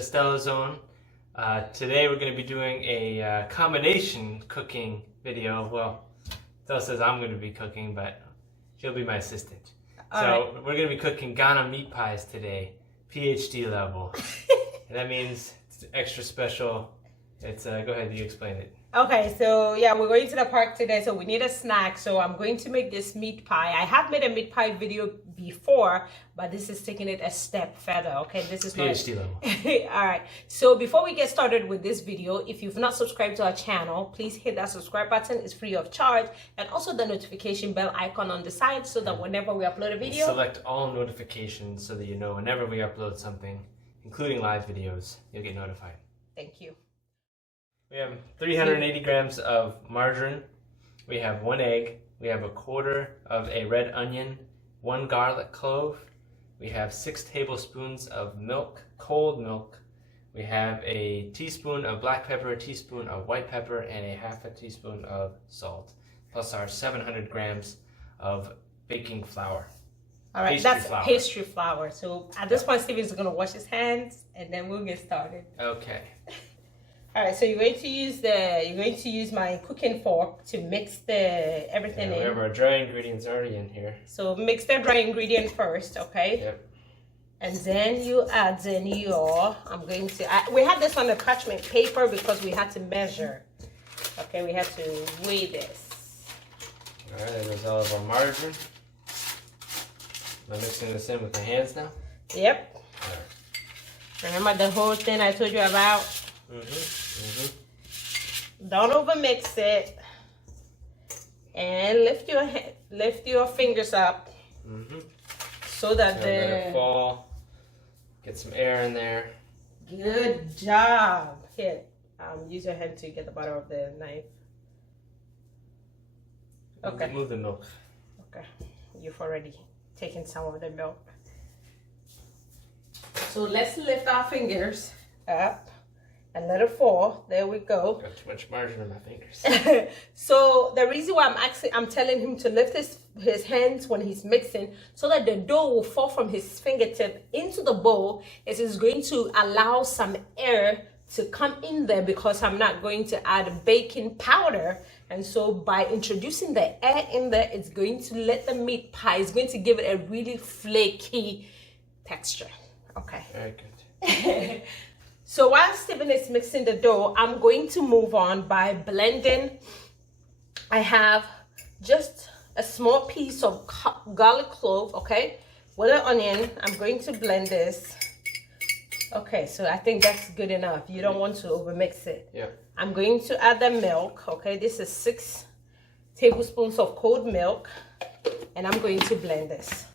StellaZone. Today we're going to be doing a combination cooking video. Well, Stella says I'm going to be cooking, but she'll be my assistant. We're going to be cooking Ghana meat pies today, PhD level. And that means it's extra special. It's go ahead, you explain it. Okay, so yeah, we're going to the park today, so we need a snack. So I'm going to make this meat pie. I have made a meat pie video before, but this is taking it a step further. Okay, this is PhD level. All right, so before we get started with this video, if you've not subscribed to our channel, please hit that subscribe button. It's free of charge, and also the notification bell icon on the side so that whenever we upload a video, select all notifications so that you know whenever we upload something, including live videos, you'll get notified. Thank you. We have 380 grams of margarine, we have 1 egg, we have 1/4 of a red onion, 1 garlic clove, we have 6 tablespoons of milk, cold milk, we have a teaspoon of black pepper, a teaspoon of white pepper, and a 1/2 teaspoon of salt, plus our 700 grams of baking flour. All right, that's pastry flour. So at this point, Steven's going to wash his hands, and then we'll get started. Okay. All right, so you're going to use my cooking fork to mix everything in. We have our dry ingredients already in here. So mix the dry ingredient first, okay? Yep. And then you add in your. We had this on the parchment paper because we had to measure. Okay, we had to weigh this. All right, there goes all of our margarine. Am I mixing this in with my hands now? Yep. All right. Remember the whole thing I told you about? Don't overmix it, and lift your fingers up so that let it fall. Get some air in there. Good job. Here, use your hand to get the bottom of the knife. Okay. Move the milk. Okay, you've already taken some of the milk. So let's lift our fingers up and let it fall. There we go. Got too much margarine in my fingers. So the reason why I'm telling him to lift his hands when he's mixing so that the dough will fall from his fingertip into the bowl is it's going to allow some air to come in there because I'm not going to add baking powder. And so by introducing the air in there, it's going to let the meat pie, it's going to give it a really flaky texture. Okay. Very good. So while Steven is mixing the dough, I'm going to move on by blending. I have just a small piece of garlic clove, okay, with an onion. I'm going to blend this. Okay, so I think that's good enough. You don't want to overmix it. Yeah. I'm going to add the milk, okay. This is 6 tablespoons of cold milk, and I'm going to blend this.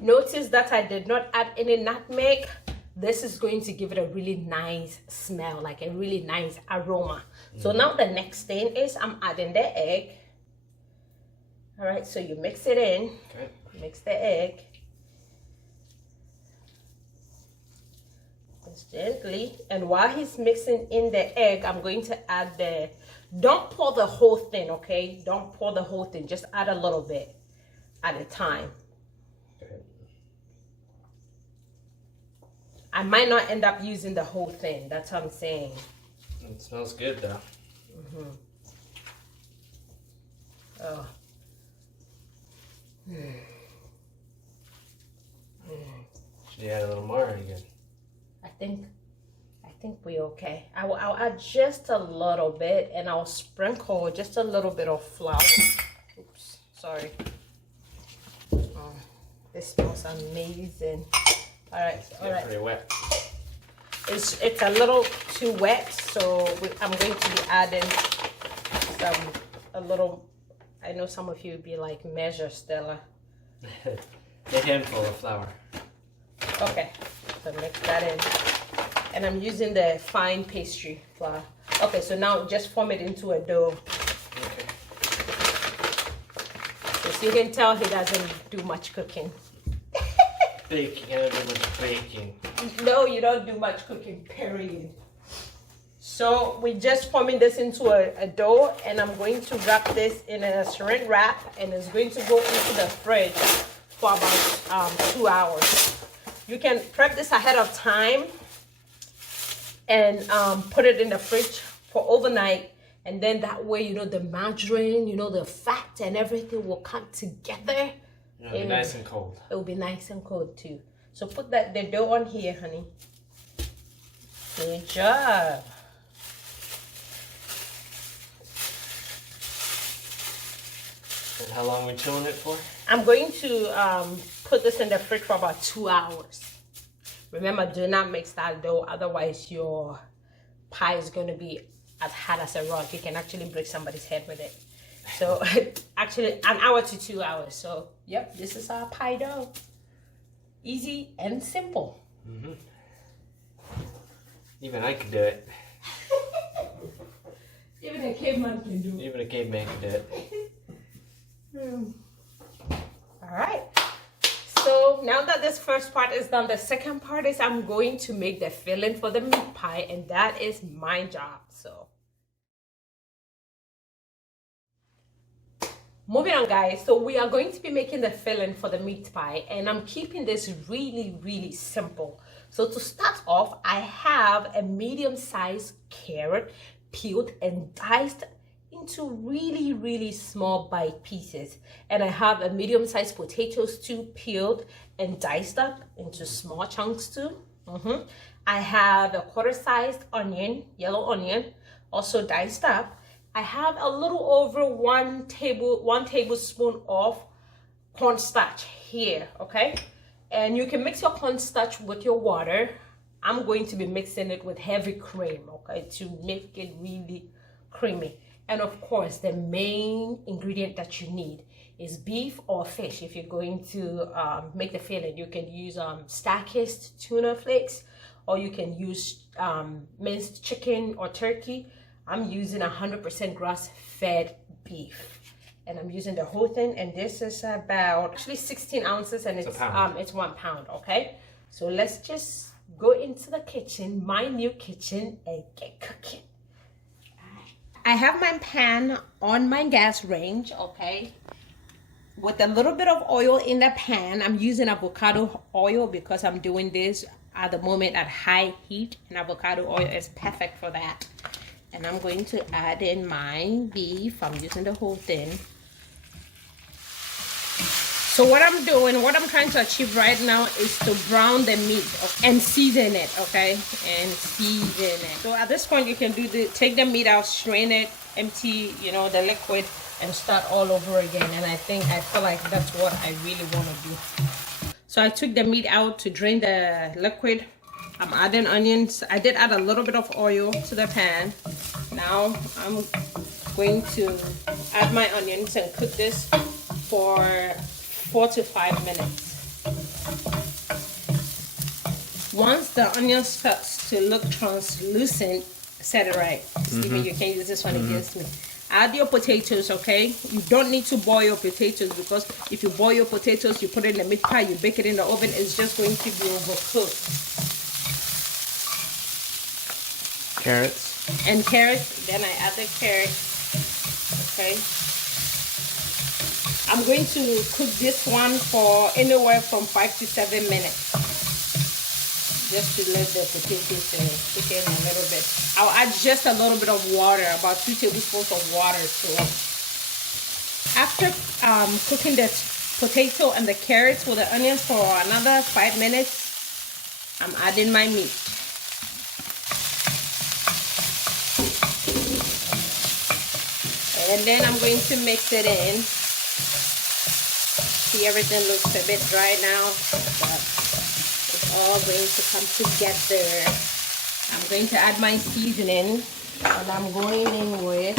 Notice that I did not add any nutmeg. This is going to give it a really nice smell, like a really nice aroma. So now the next thing is I'm adding the egg. All right, so you mix it in. Okay. Mix the egg. Just gently. And while he's mixing in the egg, I'm going to add don't pour the whole thing, okay? Don't pour the whole thing. Just add a little bit at a time. I might not end up using the whole thing. That's what I'm saying. It smells good though. Oh. Should you add a little more again? I think we're okay. I'll add just a little bit, and I'll sprinkle just a little bit of flour. Oops, sorry. This smells amazing. All right. Pretty wet. It's a little too wet, so I'm going to be adding a little. I know some of you would be like, measure, Stella. A handful of flour. Okay, so mix that in, and I'm using the fine pastry flour. Okay, so now just form it into a dough. Okay. So you can tell he doesn't do much cooking. Baking, I don't do much baking. No, you don't do much cooking, period. So we're just forming this into a dough, and I'm going to wrap this in a saran wrap, and it's going to go into the fridge for about 2 hours. You can prep this ahead of time and put it in the fridge for overnight, and then that way, you know, the margarine, you know, the fat and everything will come together. It'll be nice and cold. It will be nice and cold too. So put the dough on here, honey. Good job. And how long are we chilling it for? I'm going to put this in the fridge for about 2 hours. Remember, do not mix that dough, otherwise your pie is going to be as hard as a rock. You can actually break somebody's head with it. So actually 1 hour to 2 hours. So yep, this is our pie dough. Easy and simple. Mm-hmm. Even I can do it. Even a caveman can do it. Even a caveman can do it. All right. So now that this first part is done, the second part is I'm going to make the filling for the meat pie, and that is my job. So moving on, guys. So we are going to be making the filling for the meat pie, and I'm keeping this really, really simple. So to start off, I have a medium-sized carrot peeled and diced into really, really small bite pieces. And I have a medium-sized potatoes too, peeled and diced up into small chunks too. I have a quarter-sized onion, yellow onion, also diced up. I have a little over one tablespoon of cornstarch here, okay? And you can mix your cornstarch with your water. I'm going to be mixing it with heavy cream, okay, to make it really creamy. And of course, the main ingredient that you need is beef or fish. If you're going to make the filling, you can use Starch tuna flakes, or you can use minced chicken or turkey. I'm using 100% grass-fed beef, and I'm using the whole thing. And this is about actually 16 ounces, and it's 1 pound. Okay, so let's just go into the kitchen, my new kitchen, and get cooking. I have my pan on my gas range, okay, with a little bit of oil in the pan. I'm using avocado oil because I'm doing this at the moment at high heat, and avocado oil is perfect for that. And I'm going to add in my beef. I'm using the whole thing. So what I'm doing, what I'm trying to achieve right now is to brown the meat and season it, okay? And season it. So at this point, you can take the meat out, strain it, empty, you know, the liquid, and start all over again. And I feel like that's what I really want to do. So I took the meat out to drain the liquid. I'm adding onions. I did add a little bit of oil to the pan. Now I'm going to add my onions and cook this for 4 to 5 minutes. Once the onion starts to look translucent, I said it right. Steven, you can't use this one against me. Add your potatoes, okay? You don't need to boil your potatoes, because if you boil your potatoes, you put it in the meat pie, you bake it in the oven, it's just going to be overcooked. Carrots. And carrots, then I add the carrots, okay? I'm going to cook this one for anywhere from 5 to 7 minutes. Just to let the potatoes cook in a little bit. I'll add just a little bit of water, about 2 tablespoons of water to it. After cooking the potato and the carrots with the onions for another 5 minutes, I'm adding my meat. And then I'm going to mix it in. See, everything looks a bit dry now, but it's all going to come together. I'm going to add my seasoning, and I'm going in with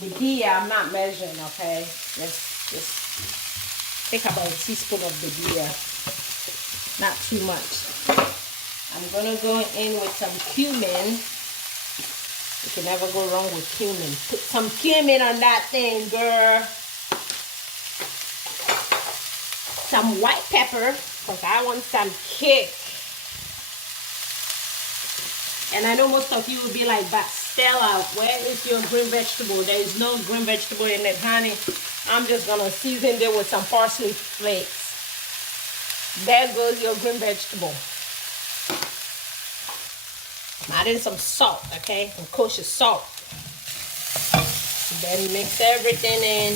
the ghee. I'm not measuring, okay? Just take about a teaspoon of the ghee, not too much. I'm gonna go in with some cumin. You can never go wrong with cumin. Put some cumin on that thing, girl. Some white pepper, because I want some kick. And I know most of you will be like, but Stella, where is your green vegetable? There is no green vegetable in it, honey. I'm just going to season it with some parsley flakes. There goes your green vegetable. I'm adding some salt, okay? Some kosher salt. Then mix everything in.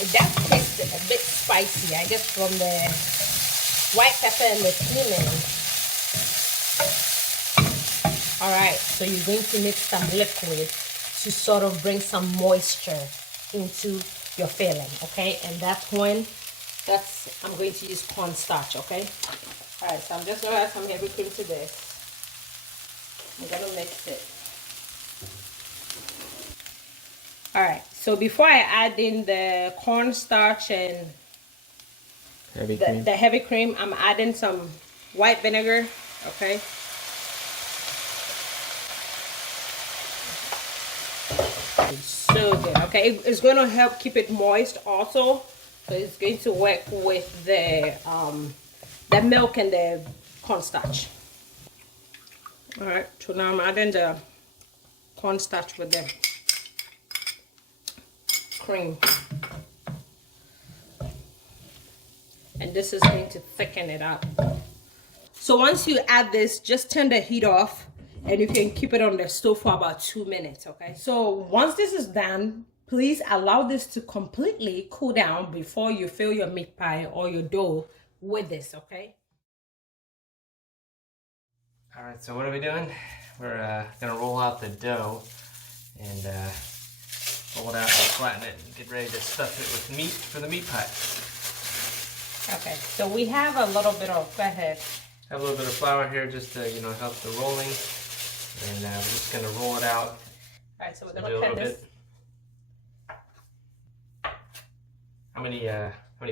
It does taste a bit spicy, I guess, from the white pepper and the cumin. Alright, so you're going to mix some liquid to sort of bring some moisture into your filling, okay? And that's when I'm going to use cornstarch, okay? Alright, so I'm just going to add some heavy cream to this. I'm going to mix it. Alright, so before I add in the cornstarch and the heavy cream, I'm adding some white vinegar, okay? It's so good, okay? It's going to help keep it moist also. So it's going to work with the milk and the cornstarch. Alright, so now I'm adding the cornstarch with the cream, and this is going to thicken it up. So once you add this, just turn the heat off, and you can keep it on the stove for about 2 minutes, okay? So once this is done, please allow this to completely cool down before you fill your meat pie or your dough with this, okay? All right, so what are we doing? We're gonna roll out the dough and roll it out and flatten it and get ready to stuff it with meat for the meat pie. Okay, so we have a little bit of, go ahead. Have a little bit of flour here just to, you know, help the rolling. And we're just gonna roll it out. All right, so we're gonna cut this. How many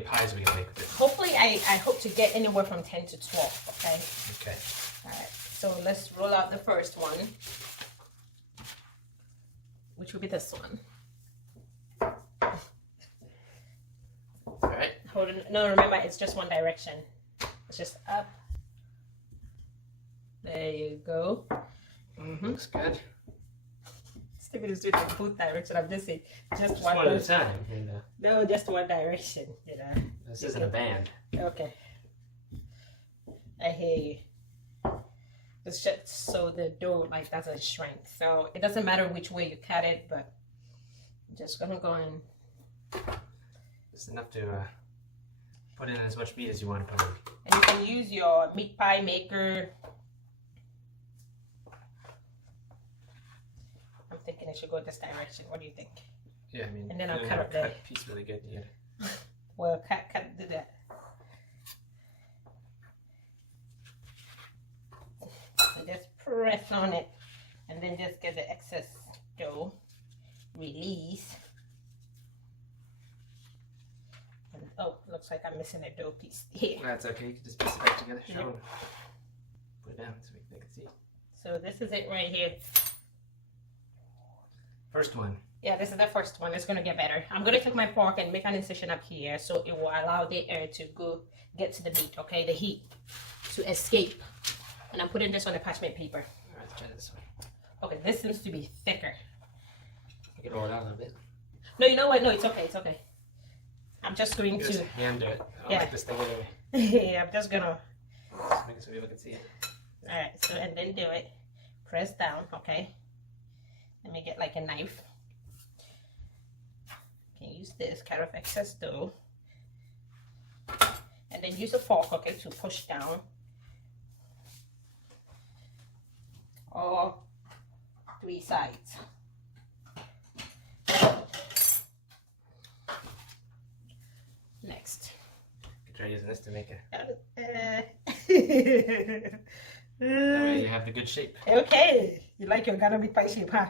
pies are we gonna make with it? Hopefully, I hope to get anywhere from 10 to 12, okay? Okay. All right, so let's roll out the first one, which will be this one. All right. Hold on. No, remember, it's just one direction. It's just up. There you go. Looks good. Stephen is doing it both directions. I'm just saying, just one at a time. No, just one direction. You know. This isn't a band. Okay. I hear you. It's just so the dough like doesn't shrink. So it doesn't matter which way you cut it, but I'm just gonna go in. It's enough to put in as much meat as you want to put in. And you can use your meat pie maker. I'm thinking it should go this direction. What do you think? Yeah, I mean, and then I'll cut it there. Cut a piece really good. Yeah. Well, do that. So just press on it, and then just get the excess dough. Release. And, oh, looks like I'm missing a dough piece here. That's okay. You can just piece it back together. Show them. Put it down so they can see. So this is it right here. First one. Yeah, this is the first one. It's gonna get better. I'm gonna take my fork and make an incision up here so it will allow the air to get to the meat, okay? The heat to escape. And I'm putting this on the parchment paper. All right, let's try this one. Okay, this seems to be thicker. You can roll it out a little bit. No, you know what? No, it's okay. It's okay. I'm just going to just hand do it. I don't like this thing anyway. Yeah, I'm just gonna make it so people can see it. All right, so and then do it. Press down, okay? Let me get like a knife. You can use this kind of excess dough. And then use a fork, okay, to push down. All 3 sides. Next. You can try using this to make it. That way you have the good shape. Okay. You like your Ghana meat pie shape, huh?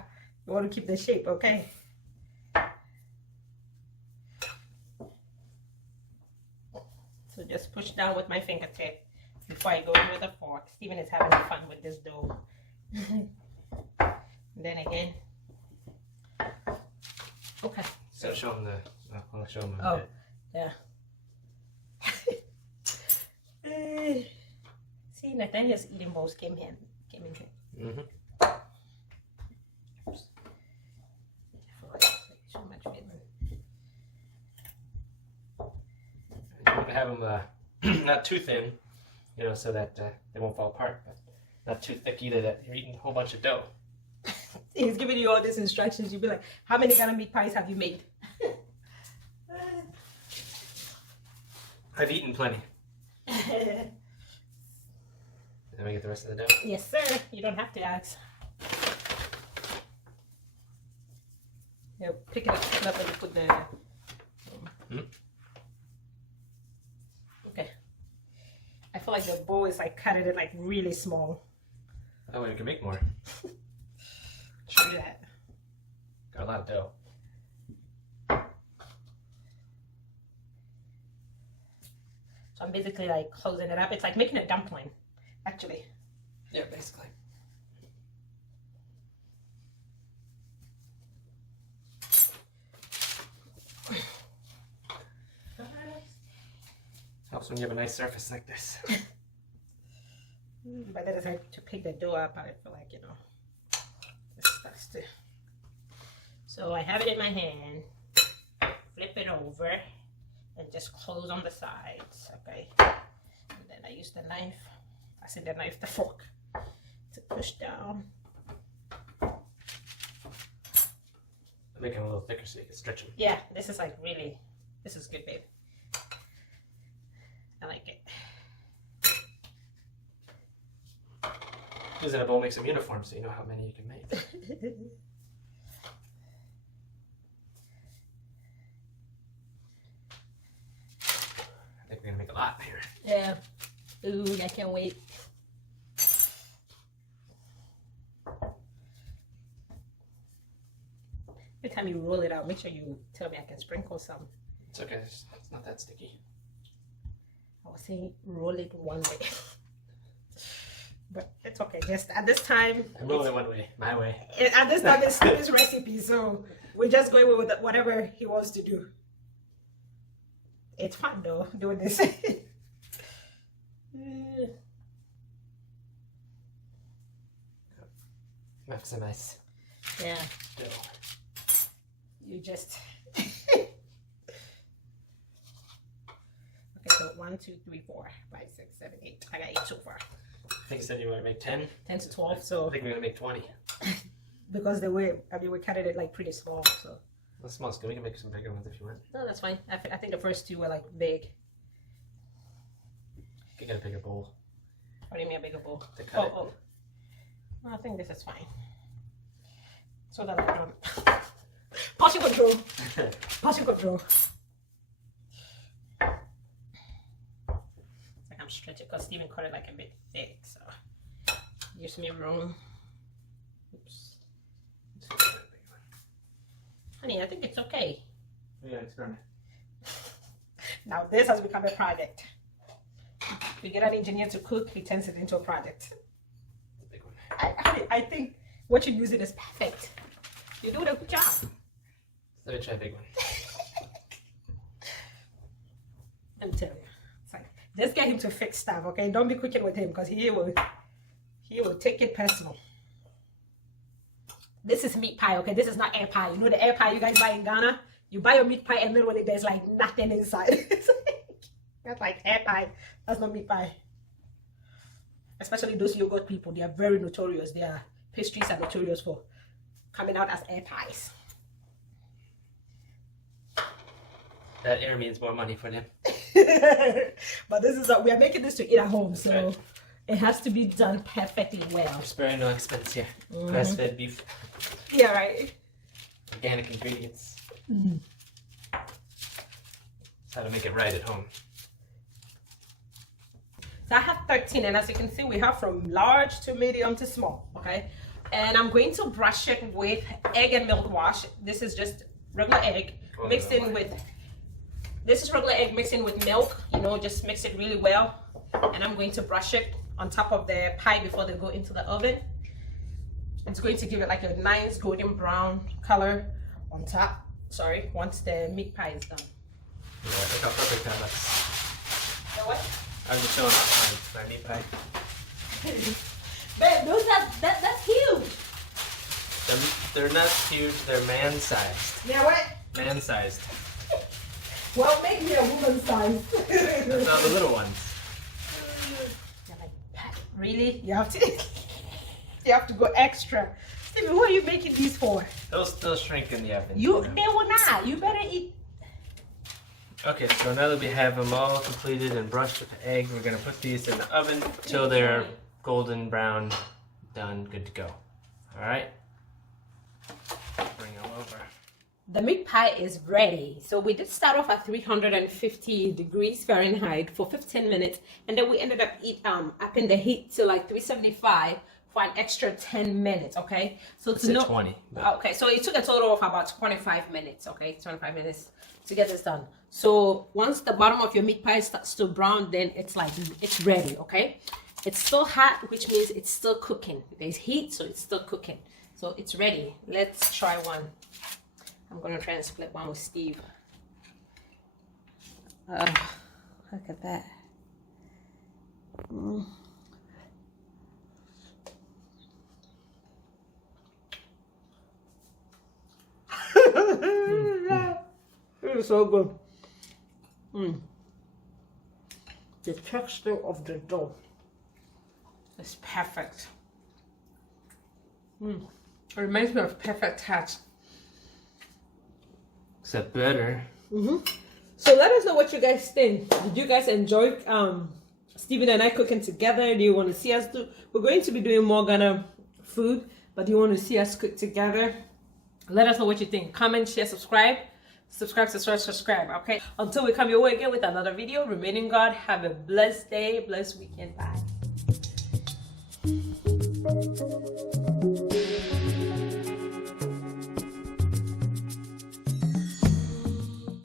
You want to keep the shape, okay? So just push down with my fingertip before I go in with a fork. Stephen is having fun with this dough. Then again. Okay. So show them I'll show them a bit. Yeah. See, Nathaniel's eating bowls came in here. Mm-hmm. Too much vitamin. to have them not too thin, you know, so that they won't fall apart, but not too thick either that you're eating a whole bunch of dough. He's giving you all these instructions. You'll be like, how many kind of meat pies have you made? I've eaten plenty. Then we get the rest of the dough. Yes, sir. You don't have to ask. Yeah, pick it up and put the... Okay. I feel like the bowl is like cut it like really small. Oh, we can make more. Show you that. Got a lot of dough. So I'm basically like closing it up. It's like making a dumpling, actually. Yeah, basically. Helps when you have a nice surface like this. But then it's like to pick the dough up, I feel like, you know, this stuff's too. So I have it in my hand, flip it over, and just close on the sides, okay? And then I use the knife, the fork, to push down. Make it a little thicker so you can stretch them. Yeah, this is like really, this is good, babe. I like it. Using a bowl makes them uniform so you know how many you can make. I think we're gonna make a lot here. Yeah. Ooh, I can't wait. Every time you roll it out, make sure you tell me I can sprinkle some. It's okay, it's not that sticky. I was saying roll it one way. But it's okay. Just at this time, I roll it one way, my way. at this time, it's his recipe, so we're just going with whatever he wants to do. It's fun though, doing this. Maximize. Yeah. Dough. You just. Okay, so 1, 2, 3, 4, 5, 6, 7, 8. I got 8 so far. I think you said you want to make 10. 10 to 12. So I think we're gonna make 20. because the way we cut it like pretty small. So That's small scale. We can make some bigger ones if you want. no, that's fine. I think the first 2 were like big. You can get a bigger bowl. What do you mean a bigger bowl? To cut it. Oh. No, I think this is fine. So that I don't. Portion control. Portion control. Like I'm stretching because Steven cut it like a bit thick, so gives me room. Oops. Honey, I think it's okay. Yeah, experiment. Now this has become a project. We get an engineer to cook, he turns it into a project. Big one. I think what you use it is perfect. You do a good job. Let me try a big one. Let me tell you. It's like, just get him to fix stuff, okay? Don't be cooking with him because he will take it personal. This is meat pie, okay? This is not air pie. You know the air pie you guys buy in Ghana? You buy your meat pie and literally there's like nothing inside. That's like air pie. That's not meat pie. Especially those yogurt people. They are very notorious. Their pastries are notorious for coming out as air pies. That air means more money for them. But this is we are making this to eat at home, so right. It has to be done perfectly well. We're sparing no expense here. Grass-fed beef, Yeah, right. organic ingredients. That's how to make it right at home. So I have 13, and as you can see, we have from large to medium to small, okay? And I'm going to brush it with egg and milk wash. This is just regular egg mixed in with, this is regular egg mixed in with milk, you know, just mix it really well. And I'm going to brush it on top of the pie before they go into the oven. It's going to give it like a nice golden brown color on top. Sorry, once the meat pie is done. Yeah, look how perfect that looks. The what? I'm just showing off my meat pie. Babe, that's huge. They're not huge, they're man-sized. Yeah, what? Man-sized. Well, make me a woman size. No, the little ones. Really? You have to go extra. Stevie, what are you making these for? They'll shrink in the oven. They will not. You better eat. Okay, so now that we have them all completed and brushed with the egg, we're gonna put these in the oven till they're golden brown, done, good to go. All right. Bring them over. The meat pie is ready. So we did start off at 350 degrees Fahrenheit for 15 minutes, and then we ended up upping the heat to like 375 for an extra 10 minutes. Okay, so to 20. Okay, so it took a total of about 25 minutes. Okay, 25 minutes to get this done. So once the bottom of your meat pie starts to brown, then it's like it's ready. Okay, it's still hot, which means it's still cooking. There's heat, so it's still cooking. So it's ready. Let's try one. I'm gonna try and split one with Steve. Look at that. It is so good. The texture of the dough is perfect. It reminds me of perfect touch. Except better. So let us know what you guys think. Did you guys enjoy Steven and I cooking together? Do you want to see us do? We're going to be doing more Ghana food, but do you want to see us cook together? Let us know what you think. Comment, share, subscribe. Subscribe. Okay. Until we come your way again with another video. Remaining God. Have a blessed day, blessed weekend. Bye.